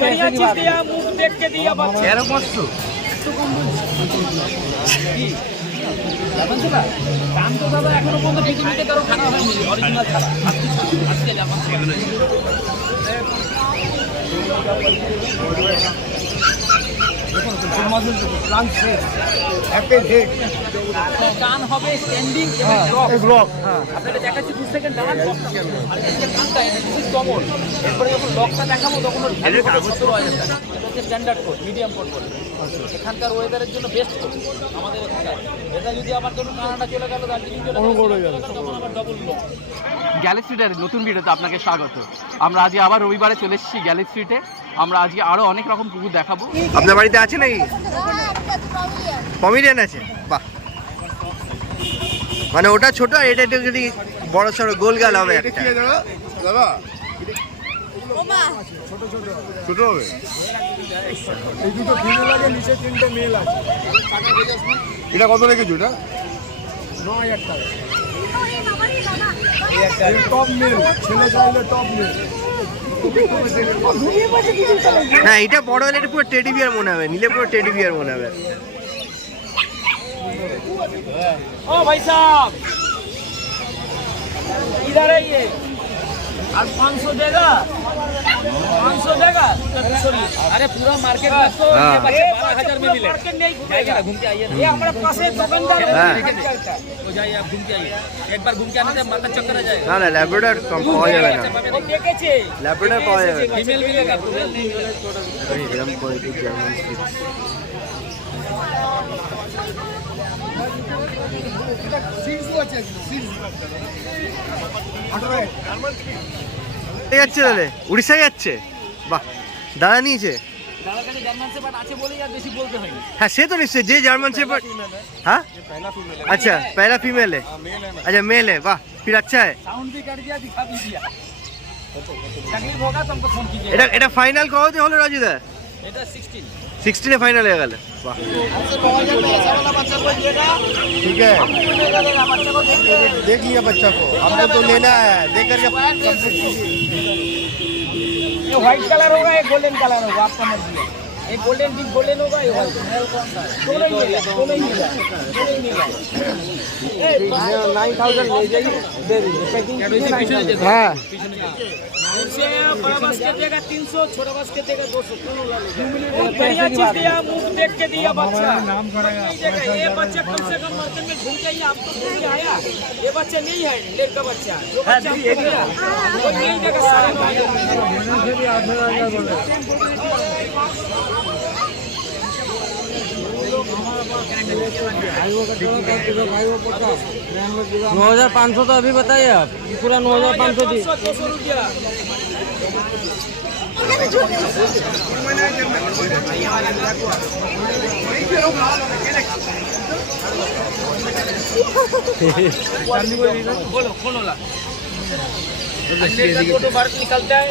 बढ़िया चीज दिया, मुंह देख के दिया बच्चा। 1300 দাম তো দাদা এখনো পর্যন্ত পৃথিবীতে কারো খানা হয়নি অরিজিনাল ছাড়া। আজকে যাবেন গান হবে স্ট্যান্ডিং ব্লক। আপনাদের দেখাচ্ছি 2 সেকেন্ড দাঁড়ান। আর এই যে গানটা এটা খুব কমন। এরপরে যখন লকটা দেখাবো তখন ওর ভ্যালু হবে 17,000 টাকা। এটা হচ্ছে স্ট্যান্ডার্ড কোড, মিডিয়াম কোড বলে। এখানকার ওয়েদারের জন্য বেস্ট কোড আমাদের এখানকার। এটা যদি আবার ধরুন কানাডা চলে গেল, দার্জিলিং চলে গেল, তখন আবার ডবল লক। গ্যালি স্ট্রিটের নতুন ভিডিওতে আপনাকে স্বাগত। আমরা আজকে আবার রবিবারে চলে এসেছি গ্যালি স্ট্রিটে। আমরা আজকে আরো অনেক রকম কুকুর দেখাবো। আপনার বাড়িতে আছে নাকি? পমিরিয়ান আছে? বাহ, মানে ওটা ছোট আর এটা একটু যদি বড় সড়ো গোল গাল হবে একটা। দাদা ছোট হবে। এই দুটো ফিমেল আছে, নিচে 3টে মেল আছে। এটা কত রেখেছো? এটা 9,000 টাকা। টপ মেল, ছেলে চাইলে টপ মেল। না, এটা বড় হলে এটা পুরো টেডি বিয়ার মনে হবে, নিলে পুরো টেডি বিয়ার মনে হবে। ओ भाई साहब इधर आइए। आज 500 देगा, 500 देगा। अरे पूरा मार्केट में तो ये 12,000 में मिले। मार्केट नहीं घूमेगा, घूम के आइए ना। ये हमारे पास है दुकानदार है। हो जाइए, आप घूम के आइए। एक बार घूम के आने से माथा चक्कर आ जाएगा। না না, ল্যাব্রাডর কম পাওয়া যাবে না। वो देखेছে ল্যাব্রাডর পাওয়া যাবে না। फीमेल मिलेगा, फीमेल नहीं मिलेगा। এরকম কোয়ালিটি জার্মান স্পিচ। যাচ্ছে তাহলে উড়িষ্যায় যাচ্ছে। বাহ, দাদা নিয়েছে। দাদার কাছে জার্মান শেপার্ড আছে বলেই আর বেশি বলতে হয়নি। হ্যাঁ সে তো নিশ্চয়ই, যে জার্মান শেপার্ড। हाँ अच्छा, पहला फीमेल है। अच्छा मेल है, वाह फिर अच्छा है। साउंड भी कर दिया, दिखा भी दिया। तकलीफ होगा तो हमको फोन कीजिए। এটা ফাইনাল কবে হলো রাজুদা? এটা 16 16 ফাইনাল হয়ে গেল। বাহ, ठीक है, देख लिया बच्चा को। हमको तो लेना है, देख करके ये व्हाइट कलर होगा, ये गोल्डन कलर होगा, आपका मर्जी है। ये गोल्डन भी गोल्डन होगा, ये व्हाइट दोनों ही मिला, दोनों ही मिला, दोनों ही मिला। 9,000 ले जाइए, दे दीजिए पैकिंग। हाँ इससे बड़ा बास्केट देगा 300, छोटा बास्केट देगा 200। बढ़िया चीज दिया, मुंह देख के दिया बच्चा। ये बच्चा कम से कम मार्केट में घूम के आप तो घूम के आया। ये बच्चा नहीं है, लेट का बच्चा जो बच्चा आपको दिया वो नहीं देगा सारा। नौ 9,500 तो अभी बताइए आप, पूरा 9,500 दी। 200 रुपया। बोलो खोलो ला। फोटो बाहर निकलता है,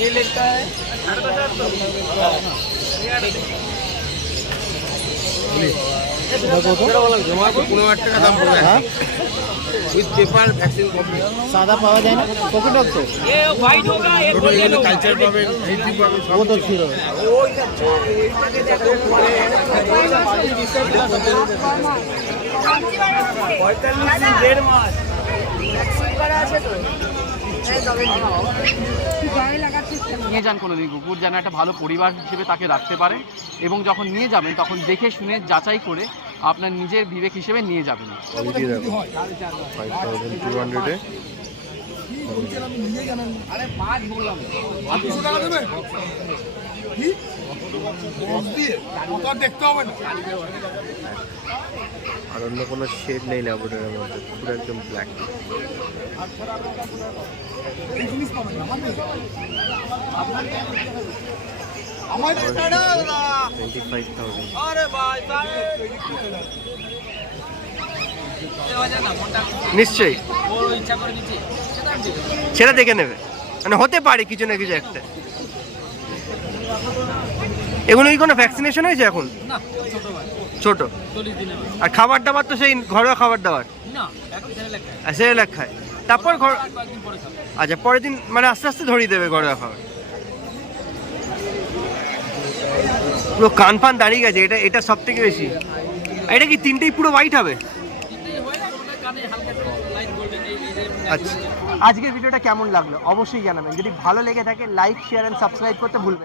ये लेता है। सादा पावा जाए ना कोकोनट तो ये व्हाइट होगा, ये गोल्डन होगा। कल्चर पावे, वो तो फिर নিয়ে যান কোনোদিন কুকুর, যেন একটা ভালো পরিবার হিসেবে তাকে রাখতে পারে, এবং যখন নিয়ে যাবেন তখন দেখে শুনে যাচাই করে আপনার নিজের বিবেক হিসেবে নিয়ে যাবেন। কোয়ালিটি দেখো 5,200 এ। अरे 5 बोललाम। দেখতে হবে না। আর অন্য কোনো শেড নেই ল্যাব্রাডরের মধ্যে, পুরো একদম ব্ল্যাক। আমার 25,000। अरे भाई নিশ্চয়ই वो इच्छा করে নিচে সেটা দেখে নেবে, মানে হতে পারে কিছু না কিছু একটা। এগুলো কি কোনো ভ্যাকসিনেশন হয়েছে এখন? না ছোট ভাই, ছোট। 40 দিনের আর খাবার দাবার তো সেই ঘরোয়া খাবার দাবার? না এখন ছেলে লেখা আর সেরেলাক খায়, তারপর ঘর। কয়েকদিন পরে খাবে। আচ্ছা পরের দিন মানে আস্তে আস্তে ধরিয়ে দেবে ঘরোয়া খাবার। পুরো কান ফান দাঁড়িয়ে গেছে, এটা এটা সব থেকে বেশি। এটা কি তিনটেই পুরো হোয়াইট হবে? আচ্ছা, আজকের ভিডিওটা কেমন লাগলো অবশ্যই জানাবেন। যদি ভালো লেগে থাকে লাইক, শেয়ার এন্ড সাবস্ক্রাইব করতে ভুলবেন না।